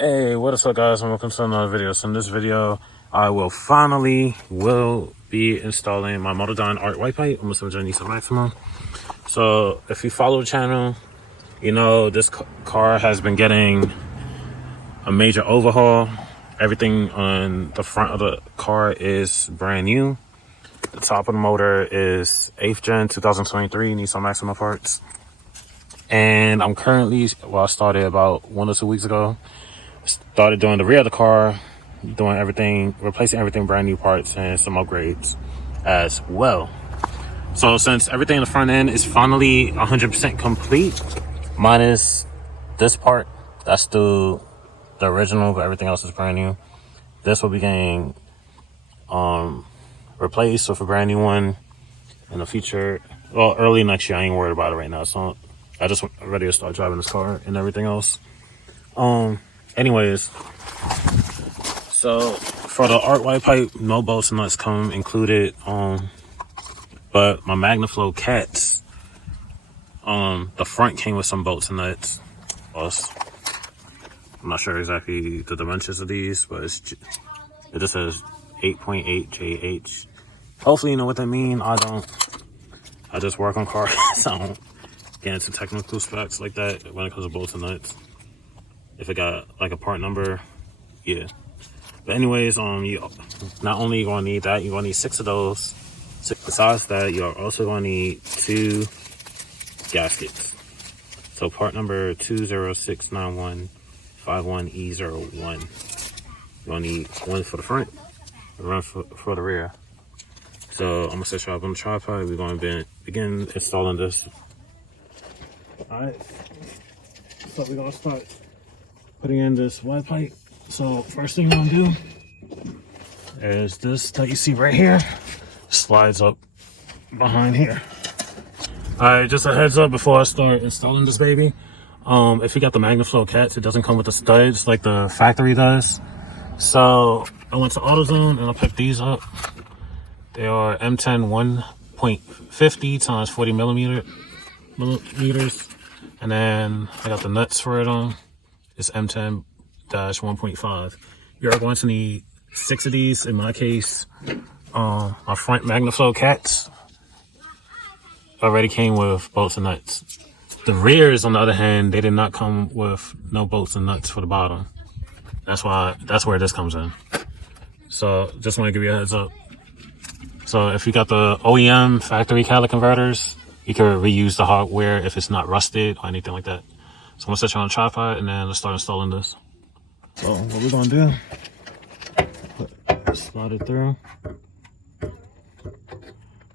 Hey, what is up, guys? And welcome to another video. So in this video, I will finally be installing my Motordyne Art Y Pipe on my Maxima. So if you follow the channel, you know this car has been getting a major overhaul. Everything on the front of the car is brand new. The top of the motor is 8th gen 2023 Nissan Maxima parts. And I'm currently, I started about 1 or 2 weeks ago. Started doing the rear of the car, doing everything, replacing everything, brand new parts and some upgrades as well. So since everything in the front end is finally 100% complete, minus this part, that's still the original, but everything else is brand new. This will be getting replaced with a brand new one in the future. Well, early next year. I ain't worried about it right now. So I just ready to start driving this car and everything else. Anyways, so for the Art Y Pipe, no bolts and nuts come included. But my magnaflow cats, the front came with some bolts and nuts. I'm not sure exactly the dimensions of these, but it just says 8.8 JH. Hopefully you know what that means. I don't. I just work on cars, so I don't get into technical specs like that when it comes to bolts and nuts. If it got like a part number, yeah. But anyways, you not only gonna need that, you're gonna need 6 of those. Besides that, you're also gonna need 2 gaskets. So part number 2069151E01. You're gonna need one for the front and one for the rear. So I'm gonna set you up on the tripod. We're gonna begin installing this. Alright. So we're gonna start putting in this Y pipe. So first thing I'm gonna do is this that you see right here slides up behind here. Alright, just a heads up before I start installing this baby. If you got the magnaflow cats, it doesn't come with the studs like the factory does. So I went to AutoZone and I picked these up. They are M10 1.50 times 40 millimeters, and then I got the nuts for it on. It's M10-1.5. You're going to need 6 of these. In my case, my front magnaflow cats already came with bolts and nuts. The rears, on the other hand, they did not come with no bolts and nuts for the bottom. That's where this comes in. So just want to give you a heads up. So if you got the OEM factory catalytic converters, you can reuse the hardware if it's not rusted or anything like that. So I'm gonna set you on a tripod and then let's start installing this. So what we're gonna do, slide it through.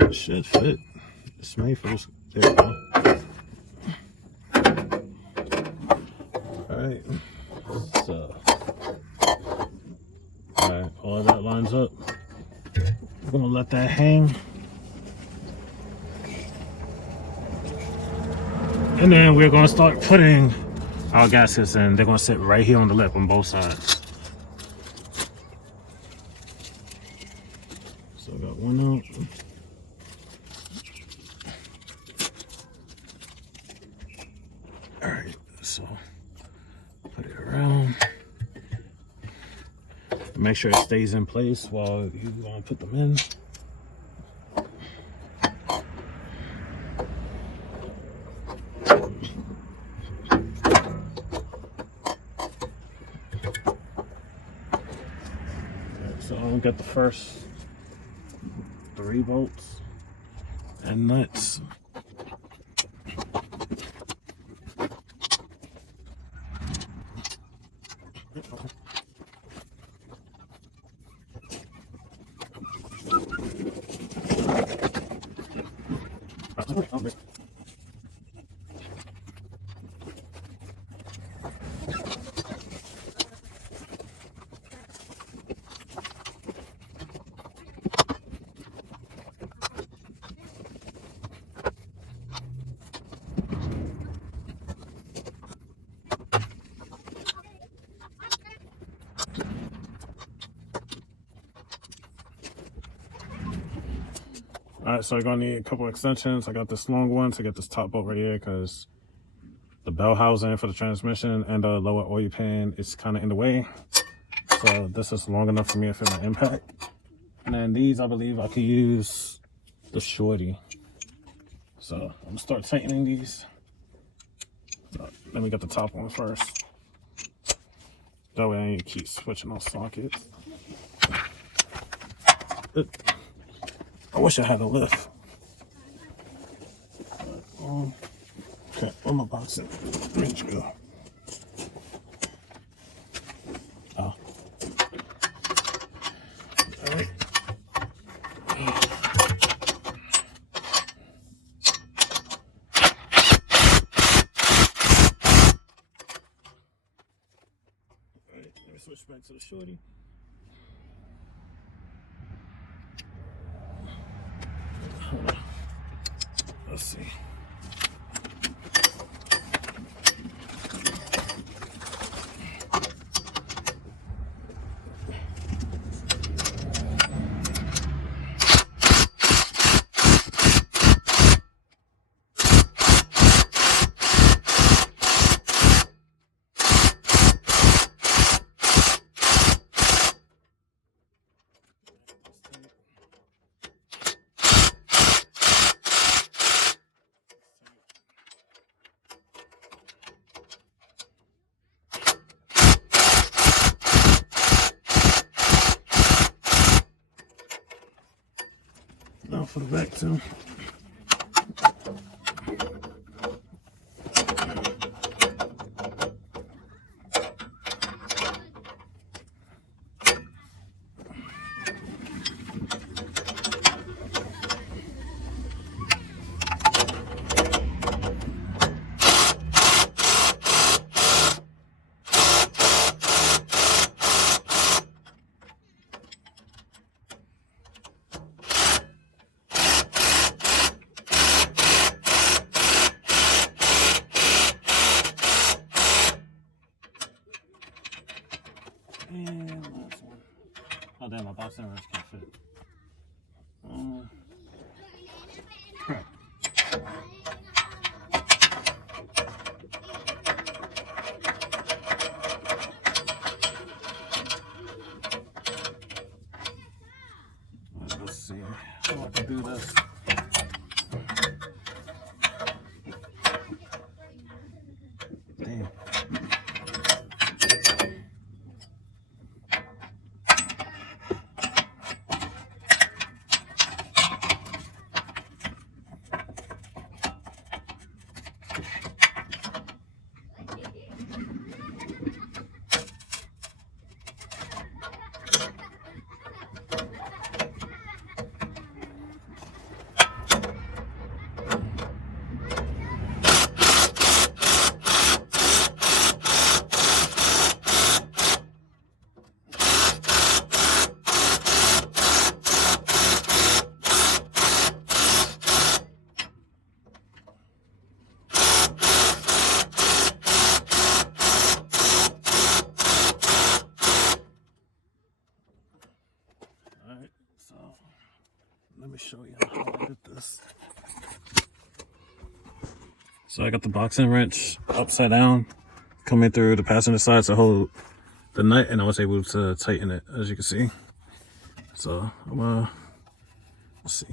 It should fit. It's made for this. There we go. Alright. So alright, all of that lines up. We're gonna let that hang. And then we're gonna start putting our gaskets in. They're gonna sit right here on the lip on both sides. So I got one out. Alright, so put it around. Make sure it stays in place while you're gonna put them in. So I'll get the first 3 bolts and nuts. Alright, so I'm gonna need a couple extensions. I got this long one to get this top bolt right here because the bell housing for the transmission and the lower oil pan is kind of in the way. So this is long enough for me to fit my impact. And then these, I believe I could use the shorty. So I'm gonna start tightening these. So let me get the top one first. That way I ain't keep switching on sockets. I wish I had a lift. Okay, where my Boxend Wrench go? Oh. Alright. Let me switch back to the shorty. Hold on. Let's see. Now for the back too. And last one. Oh damn, my Boxend Wrench can't fit. Crap. Let's see how I can do this. Damn. Alright, so let me show you how I did this. So I got the Boxend Wrench upside down, coming through the passenger side to hold the nut, and I was able to tighten it, as you can see. So I'm gonna, let's see,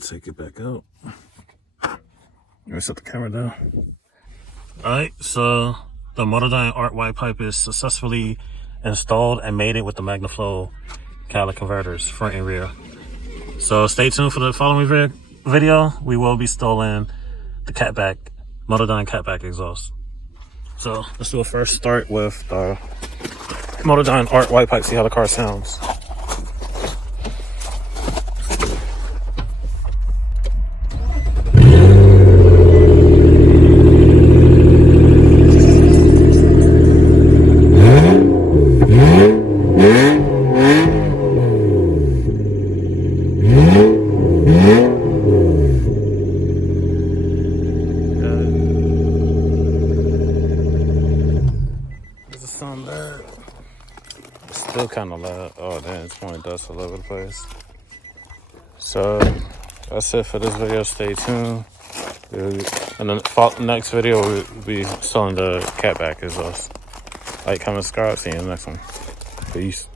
take it back out. Let me set the camera down. Alright, so the Motordyne Art Y Pipe is successfully installed and mated with the magnaflow catalytic converters, front and rear. So stay tuned for the following video. We will be installing the catback, Motordyne catback exhaust. So let's do a first start with the Motordyne Art Y Pipe, see how the car sounds. Still kind of loud. Oh damn, it's pouring dust all over the place. So that's it for this video. Stay tuned. And then next video we'll be selling the cat back as well. Like, comment, subscribe. See you in the next one. Peace.